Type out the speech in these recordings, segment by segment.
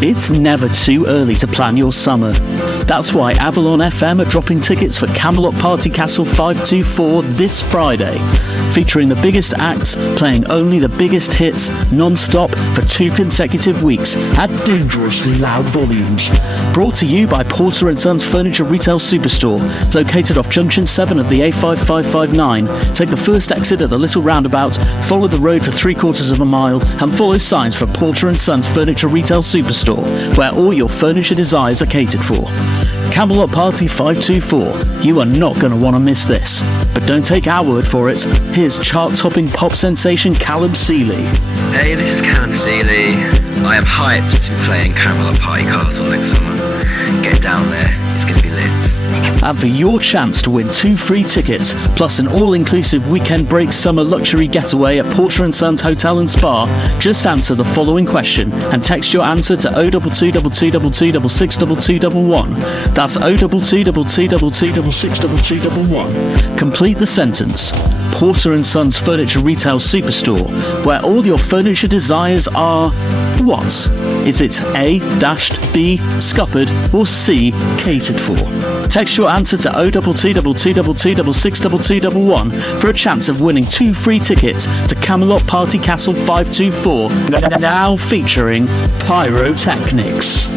It's never too early to plan your summer. That's why Avalon FM are dropping tickets for Camelot Party Castle 524 this Friday, featuring the biggest acts playing only the biggest hits non-stop for 2 consecutive weeks at dangerously loud volumes. Brought to you by Porter & Sons Furniture Retail Superstore, located off Junction 7 of the A5559. Take the first exit at the little roundabout, follow the road for 3/4 of a mile, and follow signs for Porter & Sons Furniture Retail Superstore, where all your furniture desires are catered for. Camelot Party 524. You are not going to want to miss this. But don't take our word for it. Here's chart-topping pop sensation Callum Seeley. Hey, this is Callum Seeley. I am hyped to be playing Camelot Party Castle next summer. Get down there, it's going to be lit. And for your chance to win 2 free tickets, plus an all-inclusive weekend break summer luxury getaway at Porter & Sons Hotel and Spa, just answer the following question and text your answer to 02222662211. That's 02222662211. Complete the sentence. Porter & Sons Furniture Retail Superstore, where all your furniture desires are... what? Is it A, dashed, B, scuppered, or C, catered for? Text your answer to 02222662211 for a chance of winning 2 free tickets to Camelot Party Castle 524, now featuring Pyrotechnics.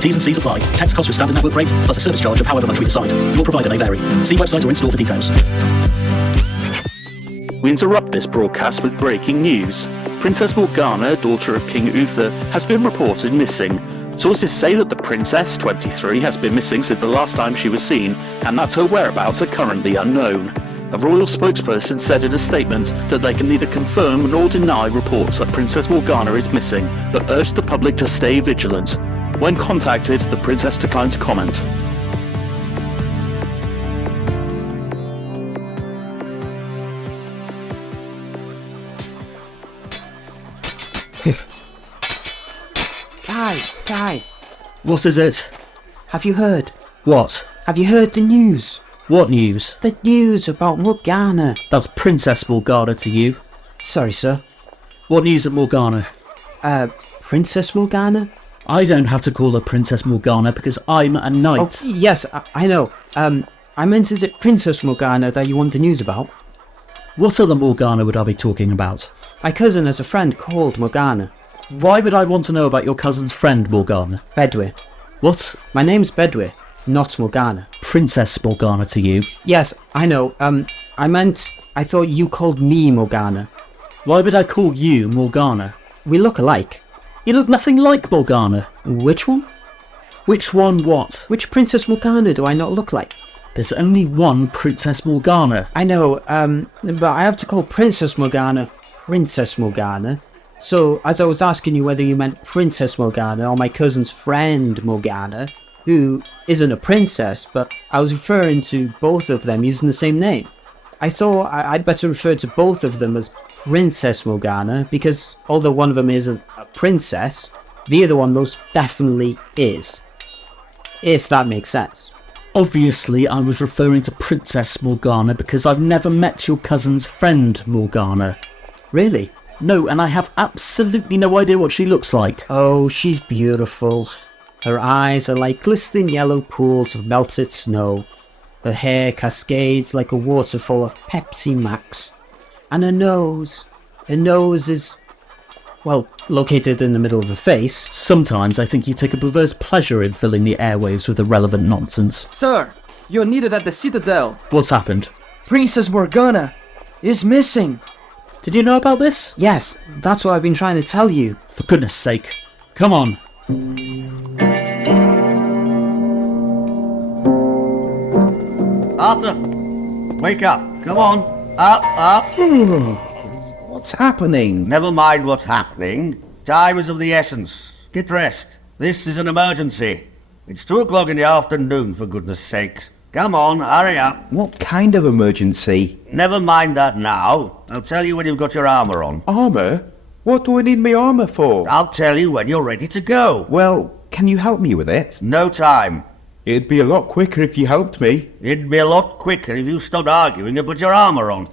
T's and C's apply. Text costs with standard network rate, plus a service charge of however much we decide. Your provider may vary. See website or in-store for details. We interrupt this broadcast with breaking news. Princess Morgana, daughter of King Uther, has been reported missing. Sources say that the Princess, 23, has been missing since the last time she was seen, and that her whereabouts are currently unknown. A royal spokesperson said in a statement that they can neither confirm nor deny reports that Princess Morgana is missing, but urged the public to stay vigilant. When contacted, the Princess declined to comment. Guy, What is it? have you heard? What? Have you heard the news? What news? The news about Morgana. That's Princess Morgana to you. Sorry, sir. What news at Morgana? Princess Morgana? I don't have to call her Princess Morgana because I'm a knight. Oh, yes, I know. I meant, is it Princess Morgana that you want the news about? What other Morgana would I be talking about? My cousin has a friend called Morgana. Why would I want to know about your cousin's friend, Morgana? Bedwyr. What? My name's Bedwyr, not Morgana. Princess Morgana to you? Yes, I know. I thought you called me Morgana. Why would I call you Morgana? We look alike. You look nothing like Morgana. Which one? Which one what? Which Princess Morgana do I not look like? There's only one Princess Morgana. I know, but I have to call Princess Morgana Princess Morgana. So, as I was asking you whether you meant Princess Morgana or my cousin's friend Morgana, who isn't a princess, but I was referring to both of them using the same name. I thought I'd better refer to both of them as Princess Morgana, because although one of them isn't a princess, the other one most definitely is. If that makes sense. Obviously, I was referring to Princess Morgana because I've never met your cousin's friend Morgana. Really? No, and I have absolutely no idea what she looks like. Oh, she's beautiful. Her eyes are like glistening yellow pools of melted snow. Her hair cascades like a waterfall of Pepsi Max. And her nose is, well, located in the middle of her face. Sometimes I think you take a perverse pleasure in filling the airwaves with irrelevant nonsense. Sir, you're needed at the Citadel. What's happened? Princess Morgana is missing. Did you know about this? Yes, that's what I've been trying to tell you. For goodness sake. Come on. Arthur, wake up. Come on. Up. What's happening? Never mind what's happening. Time is of the essence. Get dressed. This is an emergency. It's 2 o'clock in the afternoon, for goodness sakes. Come on, hurry up. What kind of emergency? Never mind that now. I'll tell you when you've got your armour on. Armour? What do I need my armour for? I'll tell you when you're ready to go. Well, can you help me with it? No time. It'd be a lot quicker if you helped me. It'd be a lot quicker if you stopped arguing and put your armour on.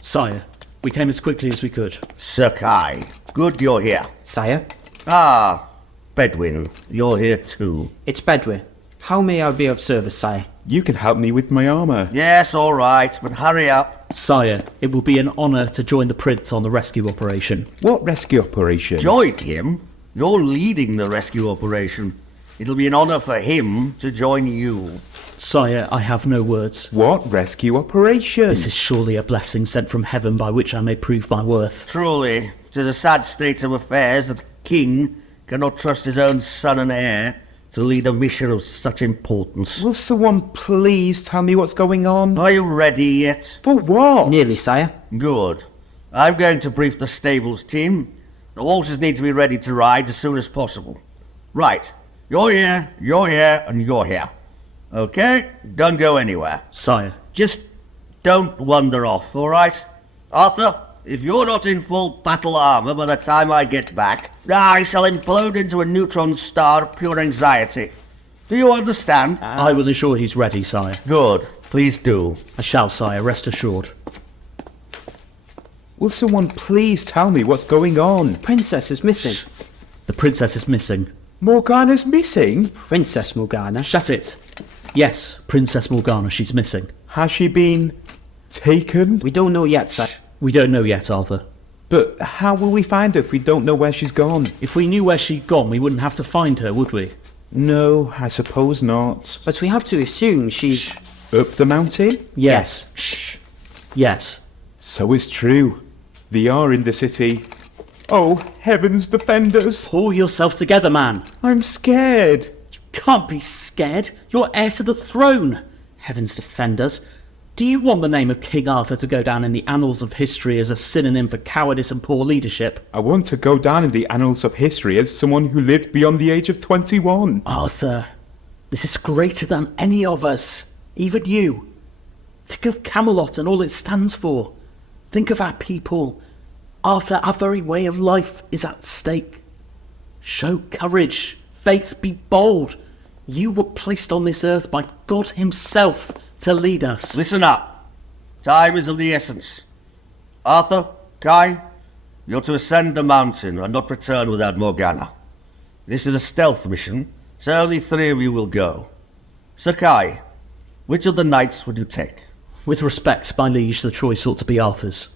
Sire, we came as quickly as we could. Sir Kai, good you're here. Sire? Ah, Bedwyr, you're here too. It's Bedwyr. How may I be of service, sire? You can help me with my armour. Yes, all right, but hurry up. Sire, it will be an honour to join the Prince on the rescue operation. What rescue operation? Join him? You're leading the rescue operation. It'll be an honour for him to join you. Sire, I have no words. What rescue operation? This is surely a blessing sent from heaven by which I may prove my worth. Truly, 'tis a sad state of affairs that a king cannot trust his own son and heir to lead a mission of such importance. Will someone please tell me what's going on? Are you ready yet? For what? Nearly, sire. Good. I'm going to brief the stables team. The horses need to be ready to ride as soon as possible. Right. You're here, and you're here. Okay? Don't go anywhere. Sire, Just don't wander off, all right? Arthur, if you're not in full battle armour by the time I get back, I shall implode into a neutron star of pure anxiety. Do you understand? I will ensure he's ready, sire. Good. Please do. I shall, sire, rest assured. Will someone please tell me what's going on? Princess is missing. The princess is missing. Morgana's missing? Princess Morgana. Shut it. Yes, Princess Morgana, she's missing. Has she been taken? We don't know yet, sire. We don't know yet, Arthur. But how will we find her if we don't know where she's gone? If we knew where she'd gone, we wouldn't have to find her, would we? No, I suppose not. But we have to assume she's... Up the mountain? Yes. Shh. Yes. So is true. They are in the city. Oh, heavens defend us! Pull yourself together, man. I'm scared. Can't be scared. You're heir to the throne. Heavens defend us. Do you want the name of King Arthur to go down in the annals of history as a synonym for cowardice and poor leadership? I want to go down in the annals of history as someone who lived beyond the age of 21. Arthur, this is greater than any of us. Even you. Think of Camelot and all it stands for. Think of our people. Arthur, our very way of life is at stake. Show courage. Faith, be bold. You were placed on this earth by God himself to lead us. Listen up. Time is of the essence. Arthur, Kai, you're to ascend the mountain and not return without Morgana. This is a stealth mission, so only 3 of you will go. Sir Kai, which of the knights would you take? With respect, my liege, the choice ought to be Arthur's.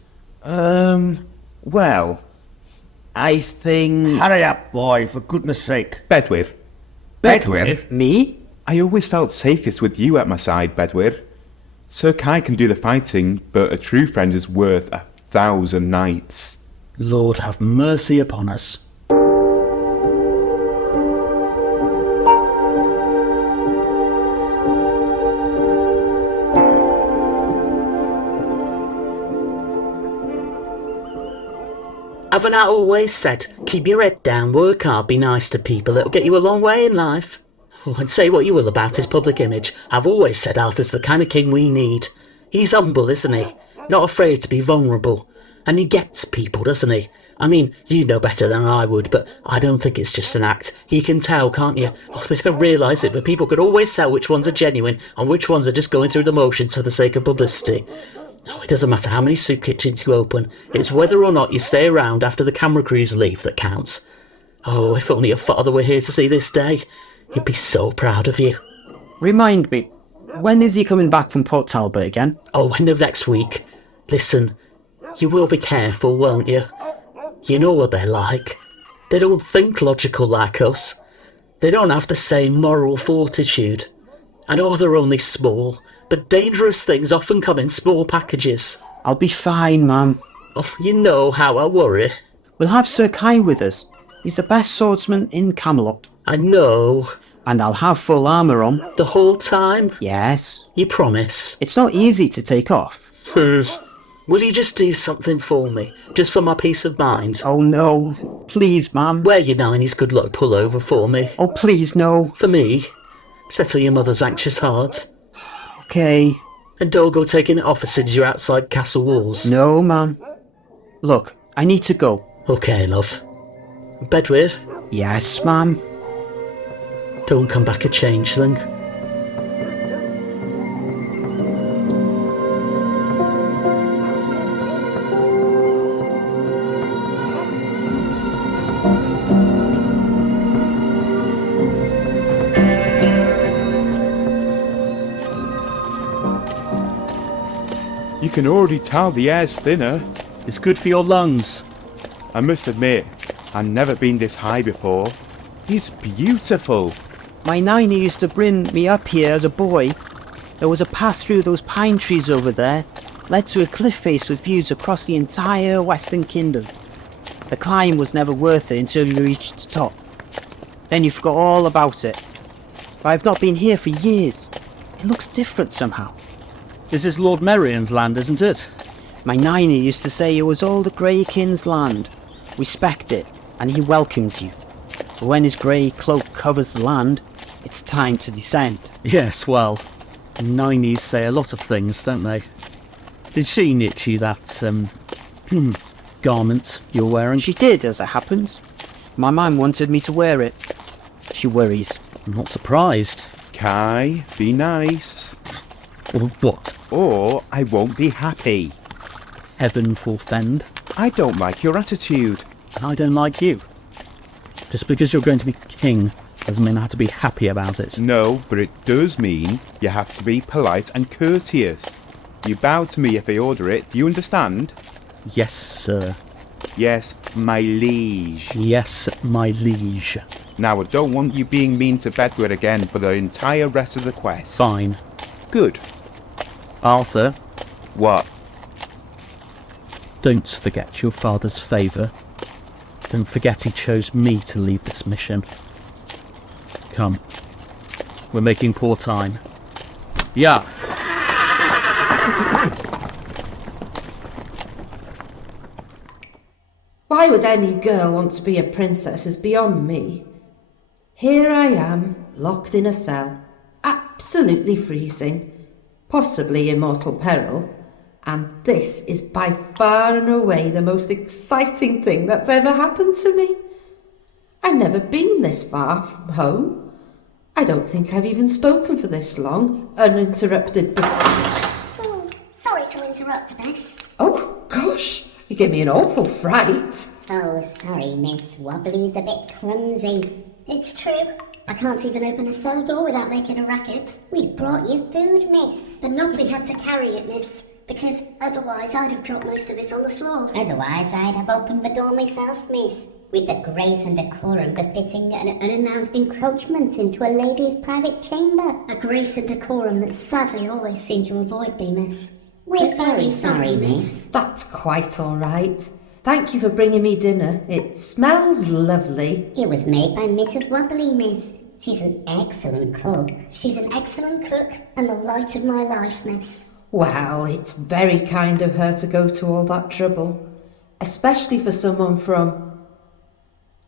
Well, I think... Hurry up, boy, for goodness sake. Bedwyr. Bedwyr? Me? I always felt safest with you at my side, Bedwyr. Sir Kai can do the fighting, but a true friend is worth 1,000 knights. Lord have mercy upon us. Haven't I always said, keep your head down, work hard, be nice to people, it'll get you a long way in life? Oh, and say what you will about his public image, I've always said Arthur's the kind of king we need. He's humble, isn't he? Not afraid to be vulnerable. And he gets people, doesn't he? I mean, you know better than I would, but I don't think it's just an act. You can tell, can't you? Oh, they don't realise it, but people could always tell which ones are genuine and which ones are just going through the motions for the sake of publicity. Oh, it doesn't matter how many soup kitchens you open. It's whether or not you stay around after the camera crews leave that counts. Oh, if only your father were here to see this day. He'd be so proud of you. Remind me, when is he coming back from Port Talbot again? Oh, end of next week. Listen, you will be careful, won't you? You know what they're like. They don't think logical like us. They don't have the same moral fortitude. I know they're only small, but dangerous things often come in small packages. I'll be fine, ma'am. Oh, you know how I worry. We'll have Sir Kai with us. He's the best swordsman in Camelot. I know. And I'll have full armour on. The whole time? Yes. You promise? It's not easy to take off. Will you just do something for me? Just for my peace of mind? Oh no. Please, ma'am. Wear your 90s good luck pullover for me. Oh, please, no. For me. Settle your mother's anxious heart. Okay. And don't go taking it off as soon as you're outside castle walls. No, ma'am. Look, I need to go. Okay, love. Bedwyr, Yes, ma'am. don't come back a changeling. You can already tell the air's thinner. It's good for your lungs. I must admit, I've never been this high before. It's beautiful. My nina used to bring me up here as a boy. There was a path through those pine trees over there, led to a cliff face with views across the entire Western Kingdom. The climb was never worth it until you reached the top. Then you forgot all about it. But I've not been here for years. It looks different somehow. This is Lord Merion's land, isn't it? My nina used to say it was all the Grey King's land. Respect it, and he welcomes you. But when his grey cloak covers the land, it's time to descend. Yes, well, Nineys say a lot of things, don't they? Did she knit you that, garment you're wearing? She did, as it happens. My mum wanted me to wear it. She worries. I'm not surprised. Kai, be nice. Or what? Or I won't be happy. Heaven forfend. I don't like your attitude. And I don't like you. Just because you're going to be king doesn't mean I have to be happy about it. No, but it does mean you have to be polite and courteous. You bow to me if I order it, do you understand? Yes, sir. Yes, my liege. Yes, my liege. Now, I don't want you being mean to Bedwyr again for the entire rest of the quest. Fine. Good. Arthur, What? don't forget your father's favour. Don't forget he chose me to lead this mission. Come. We're making poor time. Yeah. Why would any girl want to be a princess is beyond me. Here I am, locked in a cell, absolutely freezing, possibly in mortal peril, and this is by far and away the most exciting thing that's ever happened to me. I've never been this far from home. I don't think I've even spoken for this long, uninterrupted. Oh, sorry to interrupt, miss. Oh, gosh, you gave me an awful fright. Oh, sorry, miss. Wobbly's a bit clumsy. It's true. I can't even open a cell door without making a racket. We've brought you food, miss. But Nobbly had to carry it, miss, because otherwise I'd have dropped most of it on the floor. Otherwise I'd have opened the door myself, miss, with the grace and decorum befitting an unannounced encroachment into a lady's private chamber. A grace and decorum that sadly always seem to avoid me, miss. We're very sorry, miss. That's quite all right. Thank you for bringing me dinner. It smells lovely. It was made by Mrs. Wobbly, miss. She's an excellent cook. She's an excellent cook and the light of my life, miss. Well, it's very kind of her to go to all that trouble. Especially for someone from,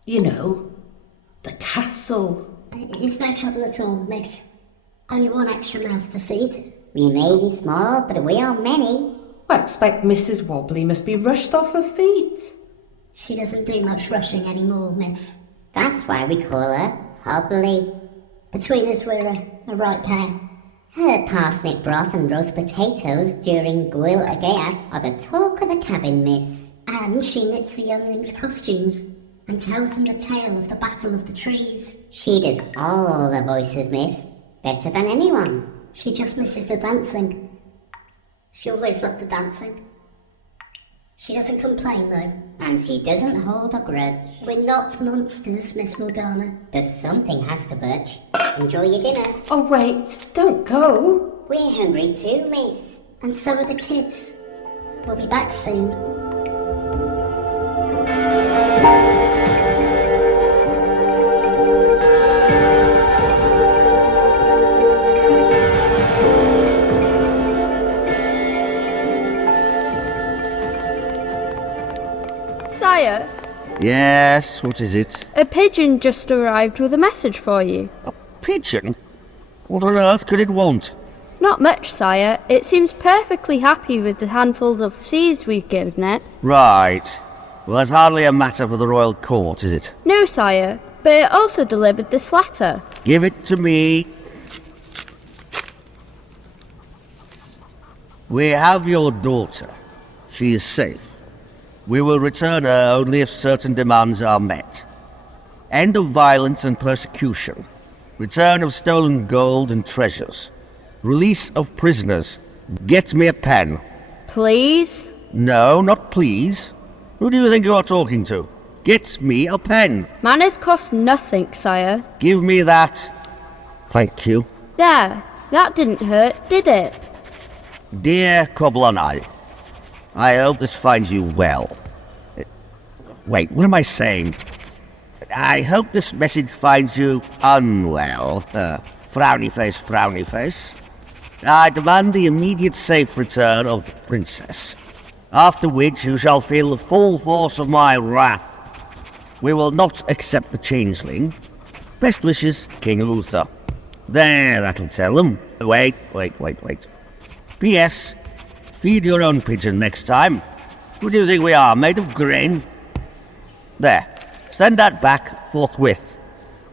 you know, the castle. It's no trouble at all, miss. Only one extra mouth to feed. We may be small, but we are many. I expect Mrs. Wobbly must be rushed off her feet. She doesn't do much rushing anymore, miss. That's why we call her Hall-Beal. Between us, we're a right pair. Her parsnip broth and roast potatoes during Gwyl a Gaeaf are the talk of the cabin, miss. And she knits the younglings' costumes and tells them the tale of the Battle of the Trees. She does all the voices, miss. Better than anyone. She just misses the dancing. She always loved the dancing. She doesn't complain, though. And she doesn't hold a grudge. We're not monsters, Miss Morgana. But something has to budge. Enjoy your dinner. Oh, wait, don't go. We're hungry too, miss. And so are the kids. We'll be back soon. Sire, Yes, what is it? a pigeon just arrived with a message for you. A pigeon? What on earth could it want? Not much, sire. It seems perfectly happy with the handfuls of seeds we've given it. Right. Well, that's hardly a matter for the royal court, is it? No, sire, but it also delivered this letter. Give it to me. We have your daughter. She is safe. We will return her only if certain demands are met. End of violence and persecution. Return of stolen gold and treasures. Release of prisoners. Get me a pen. Please? No, not please. Who do you think you are talking to? Get me a pen. Manners cost nothing, sire. Give me that. Thank you. There, that didn't hurt, did it? Dear Coblonai, I hope this finds you well. Wait, what am I saying? I hope this message finds you unwell. Frowny face, frowny face. I demand the immediate safe return of the princess, after which you shall feel the full force of my wrath. We will not accept the changeling. Best wishes, King Uther. There, that'll tell them. Wait. P.S. Feed your own pigeon next time. Who do you think we are, made of grain? There. Send that back forthwith.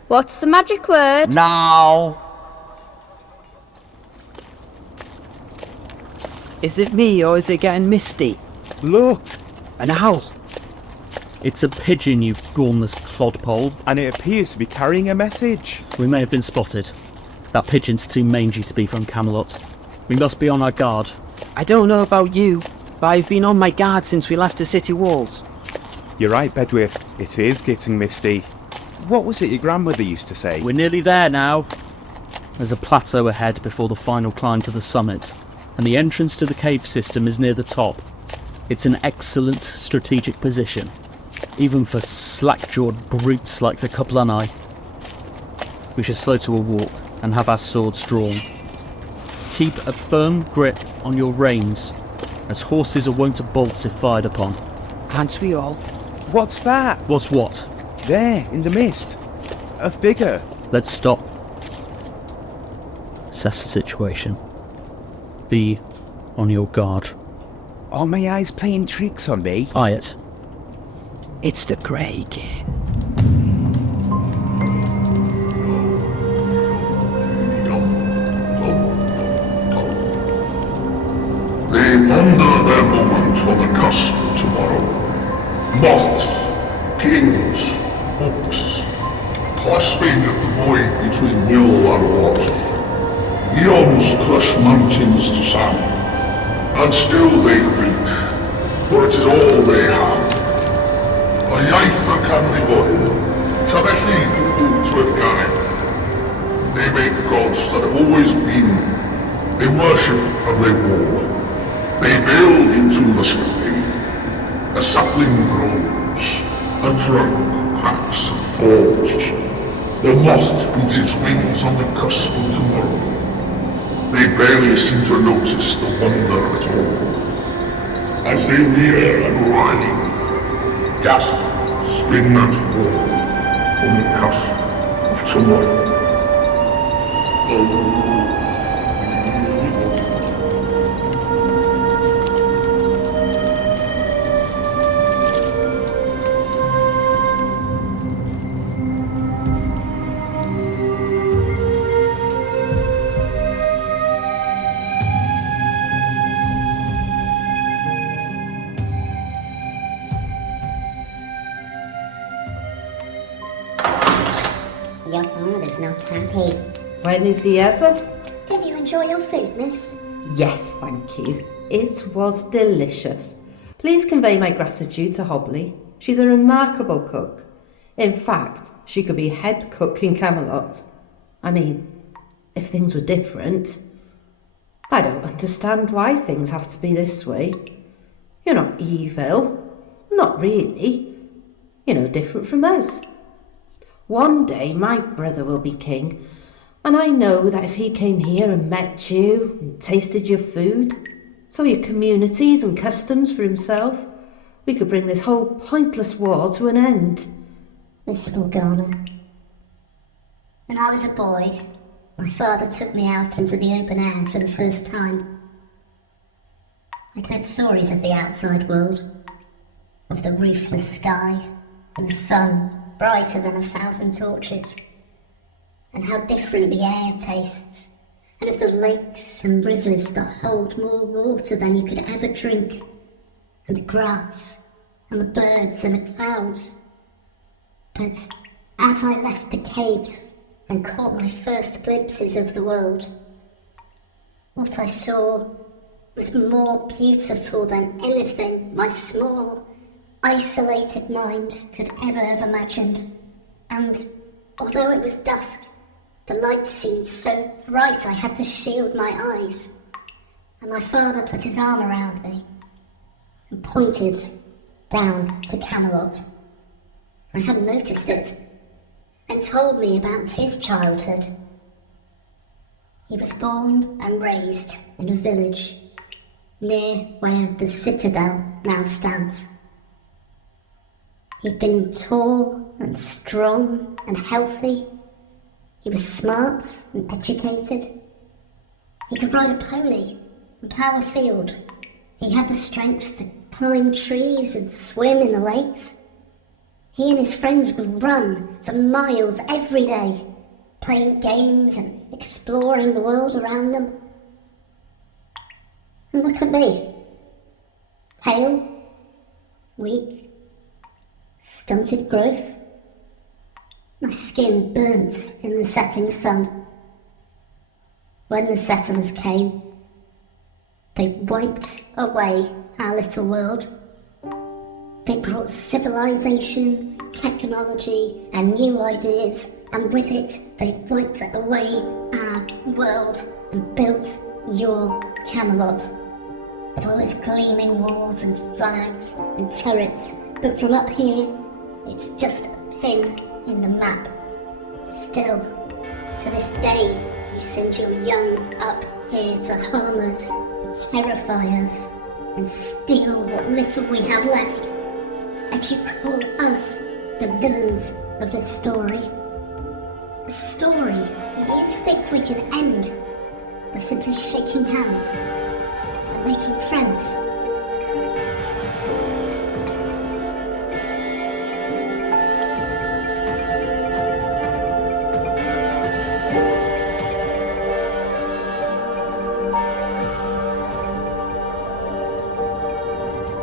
What's the magic word? Now. Is it me or is it getting misty? Look, An owl. It's a pigeon, you gormless clodpole. and it appears to be carrying a message. We may have been spotted. That pigeon's too mangy to be from Camelot. We must be on our guard. I don't know about you, but I've been on my guard since we left the city walls. You're right, Bedwyr. It is getting misty. What was it your grandmother used to say? We're nearly there now. There's a plateau ahead before the final climb to the summit, and the entrance to the cave system is near the top. It's an excellent strategic position, even for slack-jawed brutes like the Coblonai. We should slow to a walk and have our swords drawn. Keep a firm grip on your reins, as horses are wont to bolt if fired upon. Aren't we all? What's that? What's what? There, in the mist. A figure. Let's stop. Assess the situation. Be on your guard. Are my eyes playing tricks on me? Eye it. It's the Grey King. They ponder their moment on the cusp tomorrow. Moths, kings, hooks, clasping at the void between will and want. Eons crush mountains to sand, and still they preach, for it is all they have. A iaith y canrifoedd, ta felly gwtwyd Gareth. They make gods that have always been. They worship and they war. They build into the sky. A sapling grows, a trunk cracks and falls. The moth beats its wings on the cusp of tomorrow. They barely seem to notice the wonder of it all. As they rear and writhe, gasp, spin and fall on the cusp of tomorrow. Your father's not happy. When is he ever? Did you enjoy your food, miss? Yes, thank you. It was delicious. Please convey my gratitude to Wobbly. She's a remarkable cook. In fact, she could be head cook in Camelot. I mean, if things were different. I don't understand why things have to be this way. You're not evil. Not really. You're no different from us. One day my brother will be king, and I know that if he came here and met you and tasted your food, saw your communities and customs for himself, we could bring this whole pointless war to an end. Miss Morgana. When I was a boy, my father took me out into the open air for the first time. I'd heard stories of the outside world, of the roofless sky and the sun brighter than 1,000 torches, and how different the air tastes, and of the lakes and rivers that hold more water than you could ever drink, and the grass, and the birds and the clouds. But as I left the caves and caught my first glimpses of the world, what I saw was more beautiful than anything my small, isolated mind could ever have imagined. And although it was dusk, the light seemed so bright I had to shield my eyes. And my father put his arm around me and pointed down to Camelot. I hadn't noticed it, and told me about his childhood. He was born and raised in a village near where the citadel now stands. He'd been tall and strong and healthy. He was smart and educated. He could ride a pony and plough a field. He had the strength to climb trees and swim in the lakes. He and his friends would run for miles every day, playing games and exploring the world around them. And look at me. Pale, weak, stunted growth. My skin burnt in the setting sun. When the settlers came, they wiped away our little world. They brought civilization, technology, and new ideas, and with it, they wiped away our world and built your Camelot, with all its gleaming walls and flags and turrets. But from up here, it's just a pin in the map. Still, to this day, you send your young up here to harm us, terrify us, and steal what little we have left. And you call us the villains of this story. A story you think we can end by simply shaking hands and making friends.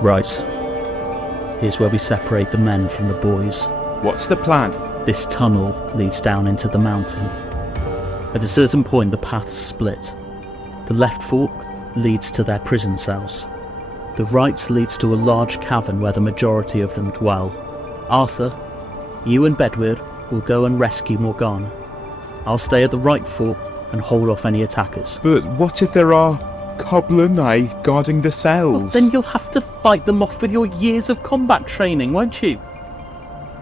Right. Here's where we separate the men from the boys. What's the plan? This tunnel leads down into the mountain. At a certain point, the paths split. The left fork leads to their prison cells. The right leads to a large cavern where the majority of them dwell. Arthur, you and Bedwyr will go and rescue Morgana. I'll stay at the right fork and hold off any attackers. But what if there are Cobbler and I guarding the cells? Well, then you'll have to fight them off with your years of combat training, won't you?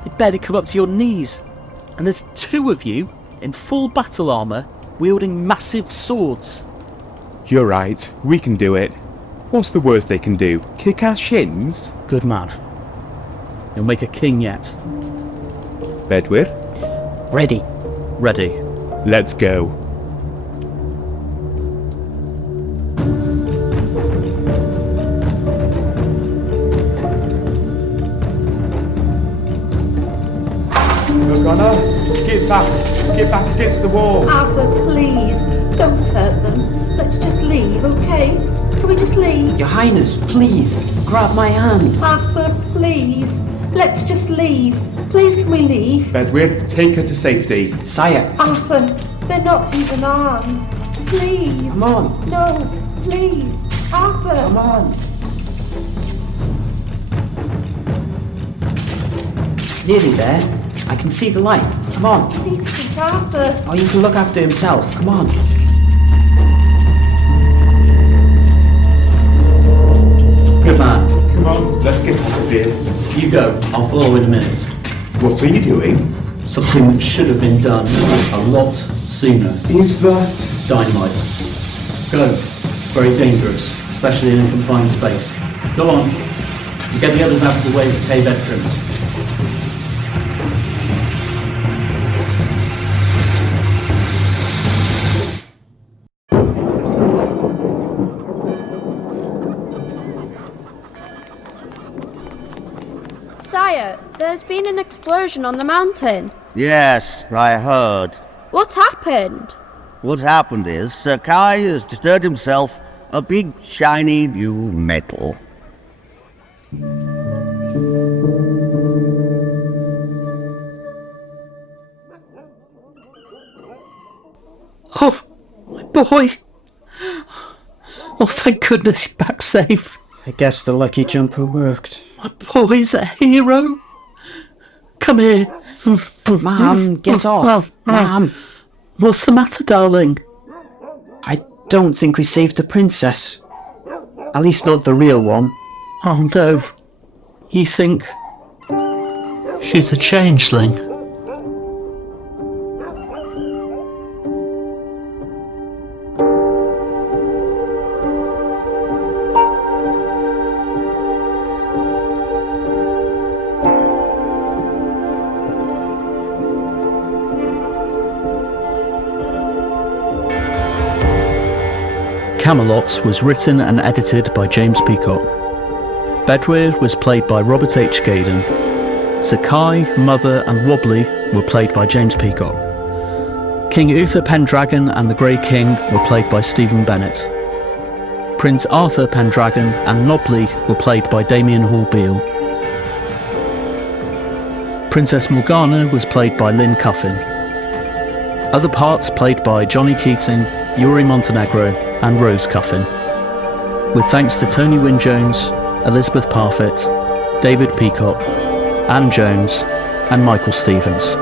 They barely come up to your knees. And there's two of you in full battle armour wielding massive swords. You're right, we can do it. What's the worst they can do? Kick our shins? Good man. You'll make a king yet. Bedwyr? Ready. Ready. Let's go. Morgana, get back against the wall. Arthur, please, don't hurt them. Let's just leave, okay? Can we just leave? Your Highness, please, grab my hand. Arthur, please, let's just leave. Please, can we leave? Bedwyr, take her to safety. Sire. Arthur, they're not even armed. Please. Come on. No, please. Arthur. Come on. Nearly there. I can see the light. Come on. I need to get Arthur. Oh, you can look after himself. Come on. Good man. Come on, let's get out of here. You go. I'll follow in a minute. What are you doing? Something that should have been done a lot sooner. Is that Dynamite. Go. Very dangerous, especially in a confined space. Go on. And get the others out of the way of the cave entrance. Sire, there's been an explosion on the mountain. Yes, I heard. What happened? What happened is Sir Kai has just earned himself a big shiny new medal. Oh, my boy. Oh, thank goodness you're back safe. I guess the lucky jumper worked. My boy's a hero. Come here. Mum, get off. Mum. What's the matter, darling? I don't think we saved the princess. At least not the real one. Oh no. You think she's a changeling? Camelot was written and edited by James Peacock. Bedwyr was played by Robert H. Gaydon. Sakai, Mother and Wobbly were played by James Peacock. King Uther Pendragon and the Grey King were played by Stephen Bennett. Prince Arthur Pendragon and Nobbly were played by Damian Hall-Beal. Princess Morgana was played by Lynn Cuffin. Other parts played by Johnny Keating, Iuri Montenegro and Rose Cuffin. With thanks to Tony Wynne-Jones, Elizabeth Parfitt, David Peacock, Anne Jones and Michael Stevens.